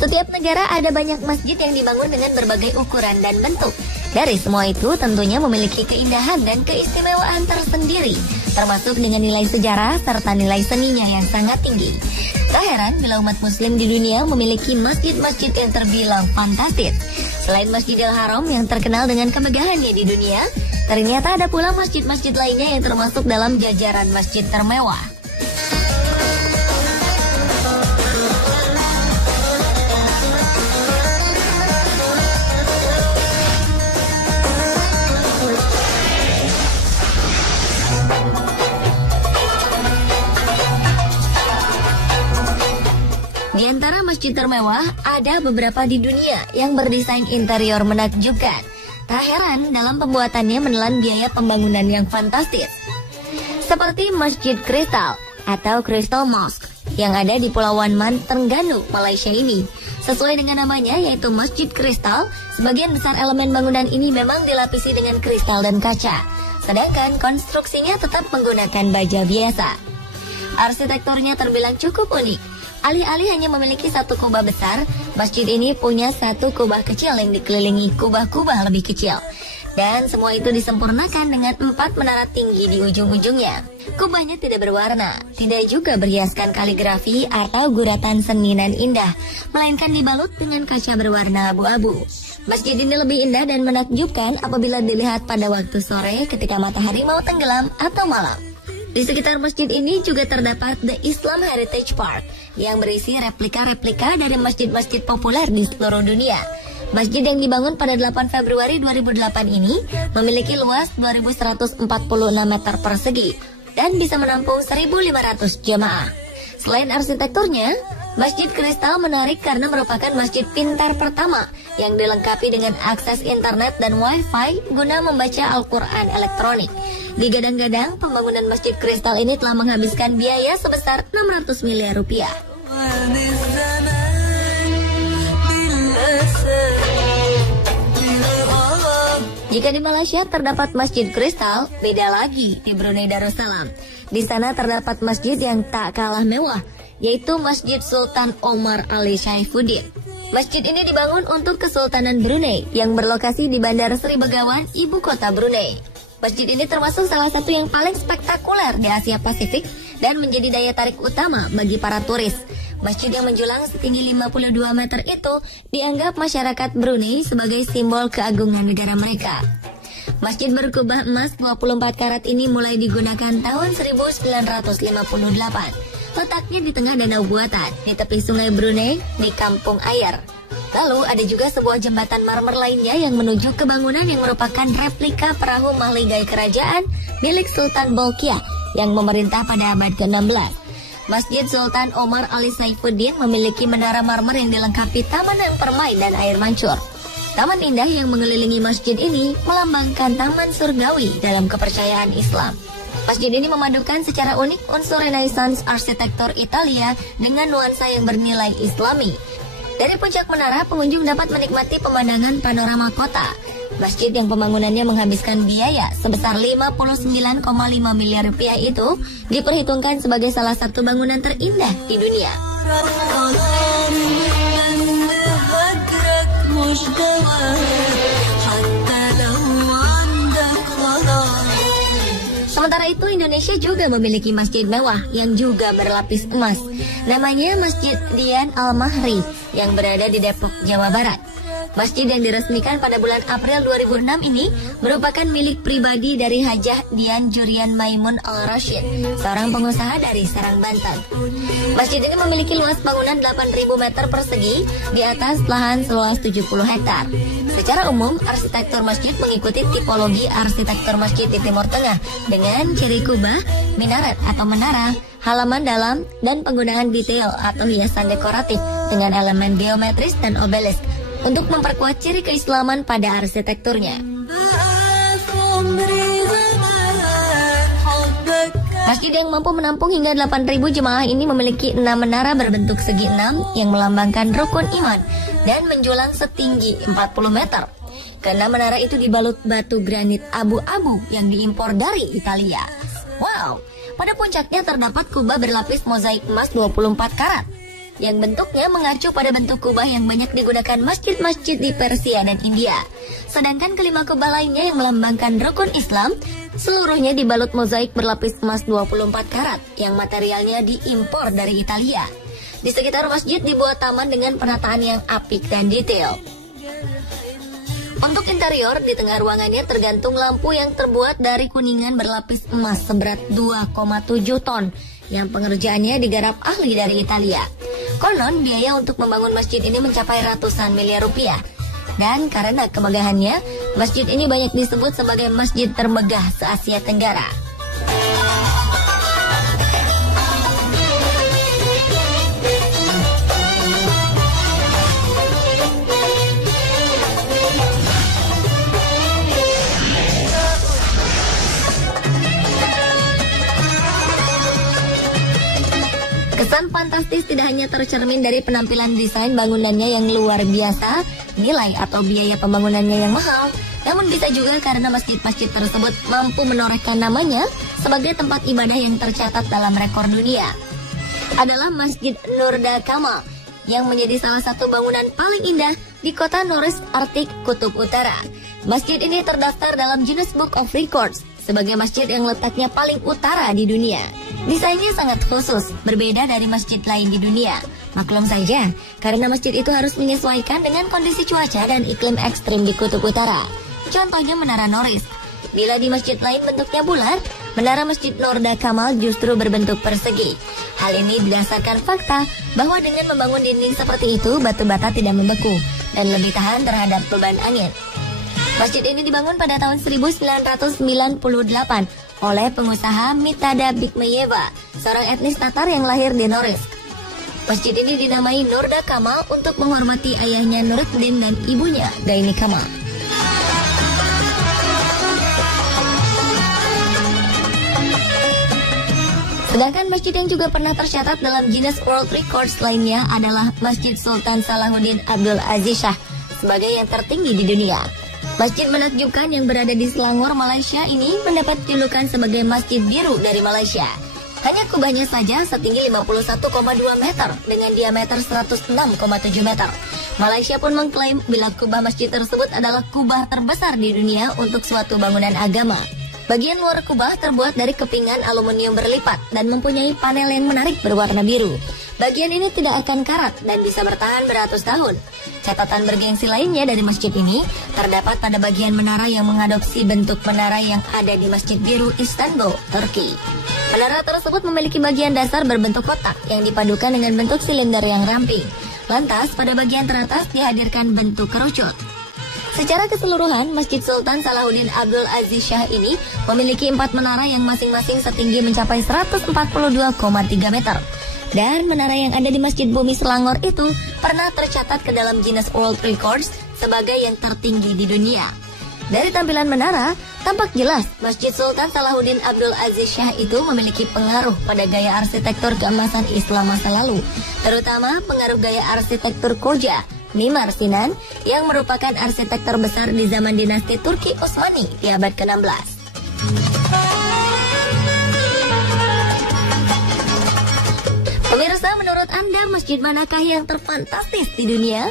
setiap negara ada banyak masjid yang dibangun dengan berbagai ukuran dan bentuk. Dari semua itu tentunya memiliki keindahan dan keistimewaan tersendiri, termasuk dengan nilai sejarah serta nilai seninya yang sangat tinggi. Tak heran bila umat muslim di dunia memiliki masjid-masjid yang terbilang fantastis. Selain Masjidil Haram yang terkenal dengan kemegahannya di dunia, ternyata ada pula masjid-masjid lainnya yang termasuk dalam jajaran masjid termewah. Di antara masjid termewah, ada beberapa di dunia yang berdesain interior menakjubkan. Tak heran dalam pembuatannya menelan biaya pembangunan yang fantastis. Seperti Masjid Kristal atau Crystal Mosque yang ada di Pulauan Man, Terengganu, Malaysia ini. Sesuai dengan namanya yaitu Masjid Kristal, sebagian besar elemen bangunan ini memang dilapisi dengan kristal dan kaca. Sedangkan konstruksinya tetap menggunakan baja biasa. Arsitekturnya terbilang cukup unik. Alih-alih hanya memiliki satu kubah besar, masjid ini punya satu kubah kecil yang dikelilingi kubah-kubah lebih kecil. Dan semua itu disempurnakan dengan 4 menara tinggi di ujung-ujungnya. Kubahnya tidak berwarna, tidak juga berhiaskan kaligrafi atau guratan seni dan indah, melainkan dibalut dengan kaca berwarna abu-abu. Masjid ini lebih indah dan menakjubkan apabila dilihat pada waktu sore ketika matahari mau tenggelam atau malam. Di sekitar masjid ini juga terdapat The Islam Heritage Park yang berisi replika-replika dari masjid-masjid populer di seluruh dunia. Masjid yang dibangun pada 8 Februari 2008 ini memiliki luas 2.146 meter persegi dan bisa menampung 1.500 jemaah. Selain arsitekturnya, Masjid Kristal menarik karena merupakan masjid pintar pertama yang dilengkapi dengan akses internet dan wifi guna membaca Al-Quran elektronik. Digadang-gadang, pembangunan Masjid Kristal ini telah menghabiskan biaya sebesar 600 miliar rupiah. Jika di Malaysia terdapat Masjid Kristal, beda lagi di Brunei Darussalam. Di sana terdapat masjid yang tak kalah mewah, yaitu Masjid Sultan Omar Ali Saifuddin. Masjid ini dibangun untuk Kesultanan Brunei yang berlokasi di Bandar Sri Begawan, ibu kota Brunei. Masjid ini termasuk salah satu yang paling spektakuler di Asia Pasifik dan menjadi daya tarik utama bagi para turis. Masjid yang menjulang setinggi 52 meter itu dianggap masyarakat Brunei sebagai simbol keagungan negara mereka. Masjid berkubah emas 24 karat ini mulai digunakan tahun 1958. Letaknya di tengah danau buatan, di tepi sungai Brunei, di Kampung Ayer. Lalu ada juga sebuah jembatan marmer lainnya yang menuju ke bangunan yang merupakan replika perahu mahligai kerajaan milik Sultan Bolkiah yang memerintah pada abad ke-16. Masjid Sultan Omar Ali Saifuddin memiliki menara marmer yang dilengkapi taman permai dan air mancur. Taman indah yang mengelilingi masjid ini melambangkan taman surgawi dalam kepercayaan Islam. Masjid ini memadukan secara unik unsur Renaissance arsitektur Italia dengan nuansa yang bernilai Islami. Dari puncak menara, pengunjung dapat menikmati pemandangan panorama kota. Masjid yang pembangunannya menghabiskan biaya sebesar 59,5 miliar rupiah itu diperhitungkan sebagai salah satu bangunan terindah di dunia. Sementara itu, Indonesia juga memiliki masjid mewah yang juga berlapis emas. Namanya Masjid Dian Al-Mahri yang berada di Depok, Jawa Barat. Masjid yang diresmikan pada bulan April 2006 ini merupakan milik pribadi dari Hajah Dian Jurian Maimun Al-Rashid, seorang pengusaha dari Serang, Banten. Masjid ini memiliki luas bangunan 8.000 meter persegi di atas lahan seluas 70 hektar. Secara umum, arsitektur masjid mengikuti tipologi arsitektur masjid di Timur Tengah dengan ciri kubah, minaret atau menara, halaman dalam, dan penggunaan detail atau hiasan dekoratif dengan elemen geometris dan obelisk untuk memperkuat ciri keislaman pada arsitekturnya. Masjid yang mampu menampung hingga 8.000 jemaah ini memiliki 6 menara berbentuk segi 6 yang melambangkan rukun iman dan menjulang setinggi 40 meter. Karena menara itu dibalut batu granit abu-abu yang diimpor dari Italia. Wow, pada puncaknya terdapat kubah berlapis mozaik emas 24 karat. yang bentuknya mengacu pada bentuk kubah yang banyak digunakan masjid-masjid di Persia dan India. Sedangkan kelima kubah lainnya yang melambangkan rukun Islam, seluruhnya dibalut mozaik berlapis emas 24 karat yang materialnya diimpor dari Italia. Di sekitar masjid dibuat taman dengan penataan yang apik dan detail. Untuk interior, di tengah ruangannya tergantung lampu yang terbuat dari kuningan berlapis emas seberat 2,7 ton yang pengerjaannya digarap ahli dari Italia. Konon, biaya untuk membangun masjid ini mencapai ratusan miliar rupiah. Dan karena kemegahannya, masjid ini banyak disebut sebagai masjid termegah se-Asia Tenggara. Kesan fantastis tidak hanya tercermin dari penampilan desain bangunannya yang luar biasa, nilai atau biaya pembangunannya yang mahal, namun bisa juga karena masjid-masjid tersebut mampu menorehkan namanya sebagai tempat ibadah yang tercatat dalam rekor dunia. Adalah Masjid Nurda Kamal yang menjadi salah satu bangunan paling indah di kota Norris Arctic, Kutub Utara. Masjid ini terdaftar dalam Guinness Book of Records sebagai masjid yang letaknya paling utara di dunia. Desainnya sangat khusus, berbeda dari masjid lain di dunia. Maklum saja, karena masjid itu harus menyesuaikan dengan kondisi cuaca dan iklim ekstrim di Kutub Utara. Contohnya Menara Norris. Bila di masjid lain bentuknya bulat, Menara Masjid Nurda Kamal justru berbentuk persegi. Hal ini didasarkan fakta bahwa dengan membangun dinding seperti itu, batu bata tidak membeku dan lebih tahan terhadap beban angin. Masjid ini dibangun pada tahun 1998 oleh pengusaha Mitada Bikmeyeva, seorang etnis Tatar yang lahir di Norris. Masjid ini dinamai Nurda Kamal untuk menghormati ayahnya Nuruddin dan ibunya Gaini Kamal. Sedangkan masjid yang juga pernah tercatat dalam Guinness World Records lainnya adalah Masjid Sultan Salahuddin Abdul Aziz Shah sebagai yang tertinggi di dunia. Masjid menakjubkan yang berada di Selangor, Malaysia ini mendapat julukan sebagai Masjid Biru dari Malaysia. Hanya kubahnya saja setinggi 51,2 meter dengan diameter 106,7 meter. Malaysia pun mengklaim bila kubah masjid tersebut adalah kubah terbesar di dunia untuk suatu bangunan agama. Bagian luar kubah terbuat dari kepingan aluminium berlipat dan mempunyai panel yang menarik berwarna biru. Bagian ini tidak akan karat dan bisa bertahan beratus tahun. Catatan bergengsi lainnya dari masjid ini terdapat pada bagian menara yang mengadopsi bentuk menara yang ada di Masjid Biru Istanbul, Turki. Menara tersebut memiliki bagian dasar berbentuk kotak yang dipadukan dengan bentuk silinder yang ramping. Lantas, pada bagian teratas dihadirkan bentuk kerucut. Secara keseluruhan, Masjid Sultan Salahuddin Abdul Aziz Shah ini memiliki 4 menara yang masing-masing setinggi mencapai 142,3 meter. Dan menara yang ada di Masjid Bumi Selangor itu pernah tercatat ke dalam Guinness World Records sebagai yang tertinggi di dunia. Dari tampilan menara, tampak jelas Masjid Sultan Salahuddin Abdul Aziz Shah itu memiliki pengaruh pada gaya arsitektur keemasan Islam masa lalu, terutama pengaruh gaya arsitektur Koja, Mimar Sinan, yang merupakan arsitek terbesar di zaman dinasti Turki Utsmani di abad ke-16. Pemirsa, menurut Anda masjid manakah yang terfantastis di dunia?